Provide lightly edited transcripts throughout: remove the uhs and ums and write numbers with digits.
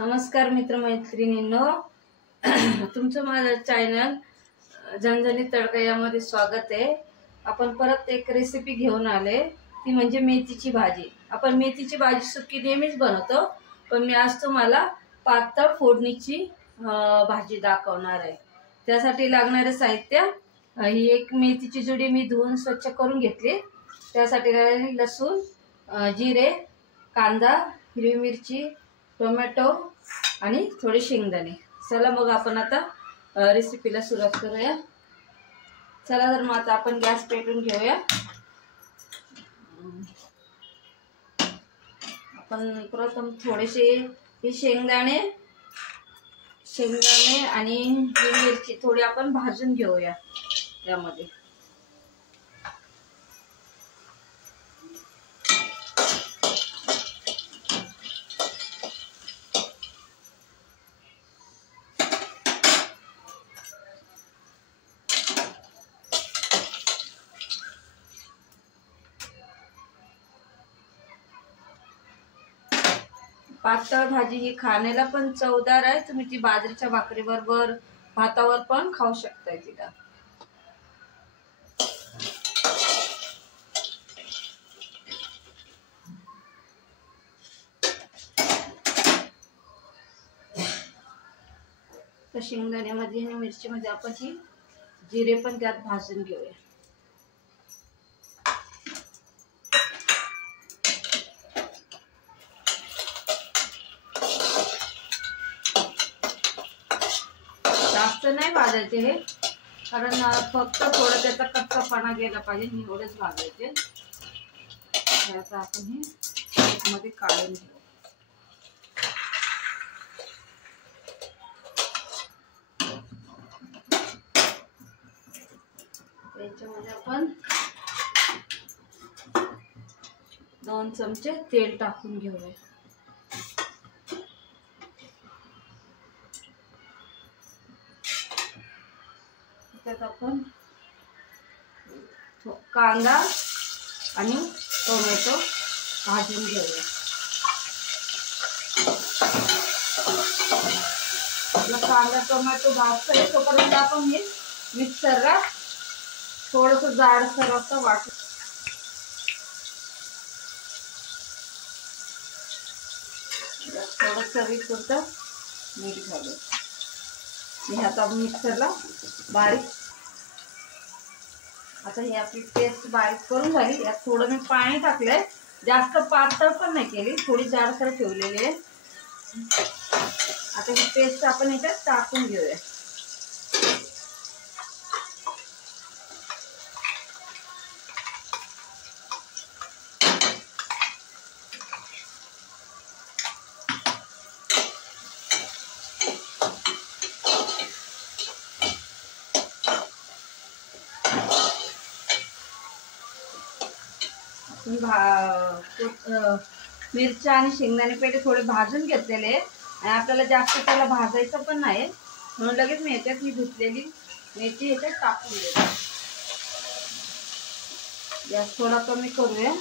नमस्कार मित्रमैत्रिणींनो, तुमचं माझं चॅनल झणझणीत तडका यामध्ये स्वागत आहे। आपण परत एक रेसिपी घेऊन आले, ती म्हणजे मेथीची भाजी। आपण मेथीची भाजी सुकी नेहमीच बनवतो, पण मी आज तुम्हाला पातळ फोडणीची भाजी दाखवणार आहे। त्यासाठी लागणारे साहित्य, ही एक मेथीची जुडी मी धुवून स्वच्छ करून घेतली। त्यासाठी लसूण, जिरे, कांदा, हिरवी मिरची, टोमॅटो आणि थोडे शेंगदाणे। चला मग आपण आता रेसिपीला सुरुवात करूया। चला तर मग आता आपण गॅस पेटवून घेऊया। आपण प्रथम थोडेसे हे शेंगदाणे आणि हिरवी मिरची थोडी आपण भाजून घेऊया त्यामध्ये। पातळ भाजी ही खाण्याला पण चवदार आहे। तुम्ही ती बाजरीच्या भाकरी बरोबर, भातावर पण खाऊ शकता तिला। तर शेंगदाण्यामध्ये आणि मिरचीमध्ये आपण ही जिरे पण त्यात भाजून घेऊया। जास्त नाही भाजायचे हे, कारण फक्त थोडं त्याचा कच्चापणा गेला पाहिजे, एवढेच भाजायचे। आता आपण हे मध्ये काढून घेऊ। त्याच्यामध्ये आपण 2 चमचे तेल टाकून घेऊया। त्यात आपण कांदा आणि टोमॅटो भाजून घेऊया। आपला कांदा टोमॅटो भाजतोय तोपर्यंत आपण हे मिक्सरला थोडस जाडसर असं वाटून थोडं चवीपुरतं मीठ घालू। हे आता मिक्सरला बारीक, आता ही आपली पेस्ट बारीक करून झाली। यात थोडं मी पाणी टाकलंय, जास्त पातळ पण नाही केली, थोडी जाडसर ठेवलेली आहे। आता ही पेस्ट आपण याच्यात टाकून घेऊया। मिरच्या आणि शेंगदाणे पेटे थोडे भाजून घेतलेले आणि आपल्याला जास्त त्याला भाजायचं पण नाही, म्हणून लगेच मी याच्यात ही धुतलेली मेथी याच्यात टाकून देते। गॅस थोडा कमी करूया।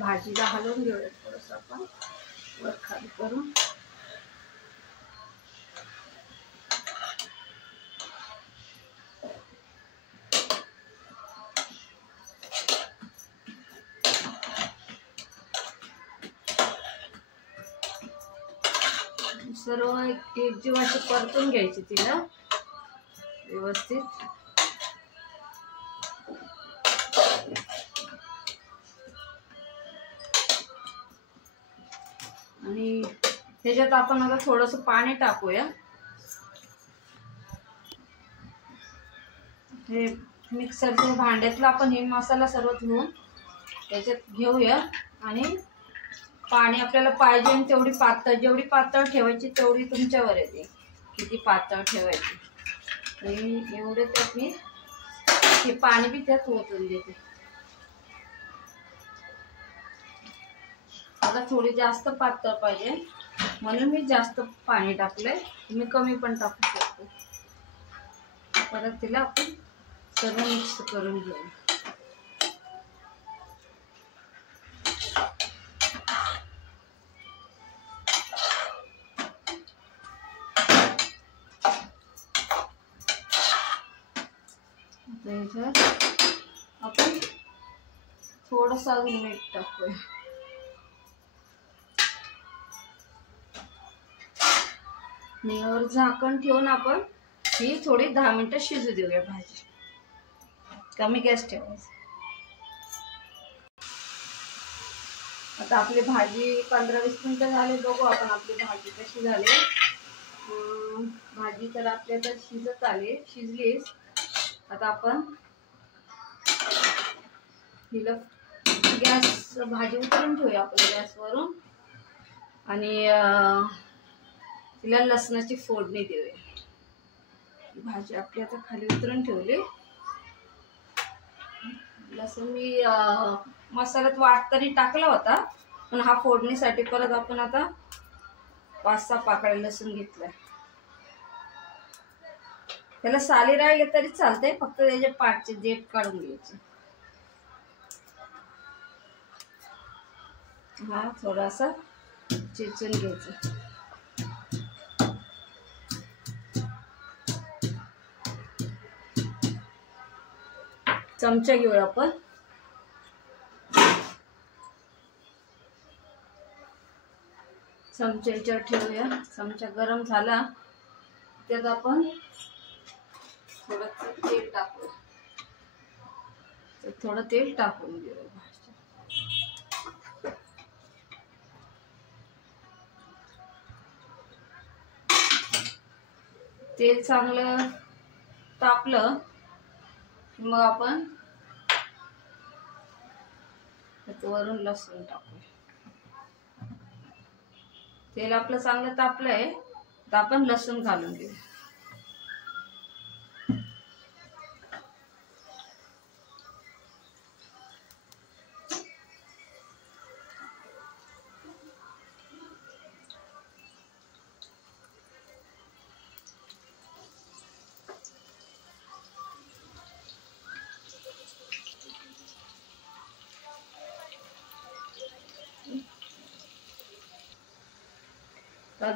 भाजीला हलवून घेऊया थोडस आपण वर खाली करून। सर्व एक जीवाची परतून घ्यायची तिला व्यवस्थित। आणि त्याच्यात आपण आता थोडस पाणी टाकूया। हे मिक्सरच्या भांड्यातला आपण हे मसाला सर्व धुवून त्याच्यात घेऊया आणि पाणी आपल्याला पाहिजे तेवढी पातळ, जेवढी पातळ ठेवायची तेवढी तुमच्यावर येते, किती पातळ ठेवायची। एवढे त्यात मी हे पाणी बी त्यात ओतून देते। आता थोडी जास्त पातळ पाहिजे, म्हणून मी जास्त पाणी टाकलंय, तुम्ही कमी पण टाकू शकतो. परत तिला आपण सर्व मिक्स करून घेऊ. आपण थोडंसं अजून मीठ टाकूया. यावर झाकण ठेवून आपण ही थोडी 10 मिनिटं शिजू देऊया भाजी. कमी गॅस ठेवायचा. आता आपली भाजी 15-20 मिनिटं झाली. बघू आपण आपली भाजी कशी झाली. भाजी तर आपली आता शिजत आली, शिजलीच. आता आपण हिला गॅस भाजी उतरून ठेवूया आपण गॅसवरून आणि तिला लसणाची फोडणी देऊया. भाजी आपली आता खाली उतरून ठेवली. लसूण मी मसाल्यात वाटताना टाकला होता, पण हा फोडणीसाठी परत आपण आता 5-6 पाकळ्या लसूण घेतलाय. त्याला साली राहिले तरी चालते, फक्त त्याचे पाटचे देठ काढून घ्यायचे. हा थोडासा चेचून घ्यायचा. चमचा घेऊया आपण. चमचा याच्यावर ठेवूया. चमचा गरम झाला त्यात आपण थोडं तेल टाकूया. थोडं तेल टाकून घेऊया. तेल चांगलं तापलं मग आपण वरून लसूण टाकूया. तेल आपलं चांगलं तापलंय तर आपण लसूण घालून घेऊ.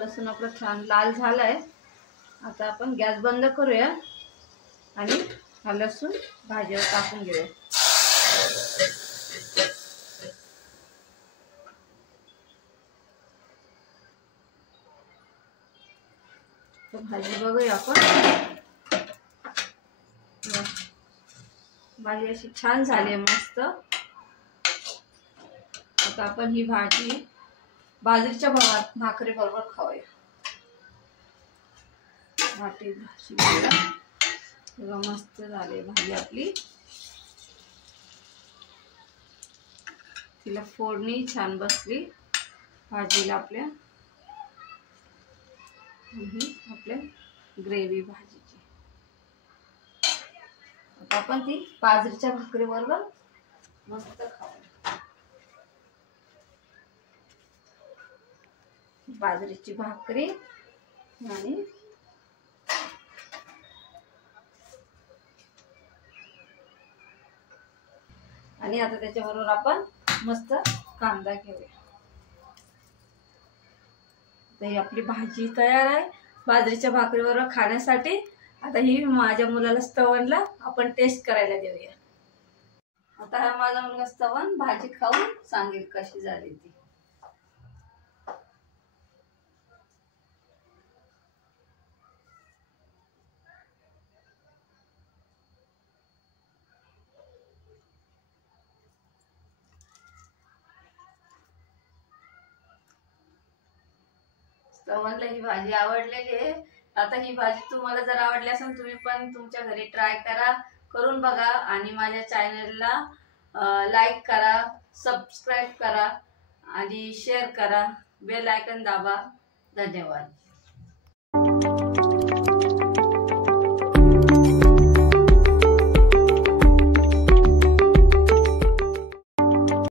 लसूण आपलं छान लाल झालाय. आता आपण गॅस बंद करूया आणि हा लसूण भाजीवर टाकून घेऊया. भाजी बघूया आपण. भाजी अशी छान झाली मस्त. आता आपण ही भाजी बाजरीच्या भाकरी बरोबर खाऊया. वाटी मस्त झाली भाजी आपली. तिला फोडणी छान बसली भाजीला आपल्या. आपल्या ग्रेव्ही भाजीची. आता आपण ती बाजरीच्या भाकरी बरोबर मस्त खाऊया. बाजरीची भाकरी आणि आता त्याच्याबरोबर आपण मस्त कांदा घेऊया. तर ही आपली भाजी तयार आहे बाजरीच्या भाकरीबरोबर खाण्यासाठी. आता ही माझ्या मुलाला स्तवनला आपण टेस्ट करायला देऊया. आता हा माझा मुलगा स्तवन भाजी खाऊन सांगेल कशी झाली ती. स्तवनला ही भाजी आवडलेली आहे. आता ही भाजी तुम्हाला जर आवडली असेल तुम्ही पण तुमच्या घरी ट्राय करून बघा आणि माझ्या चॅनलला लाईक करा, सबस्क्राईब करा आणि शेअर करा, बेल आयकॉन दाबा. धन्यवाद.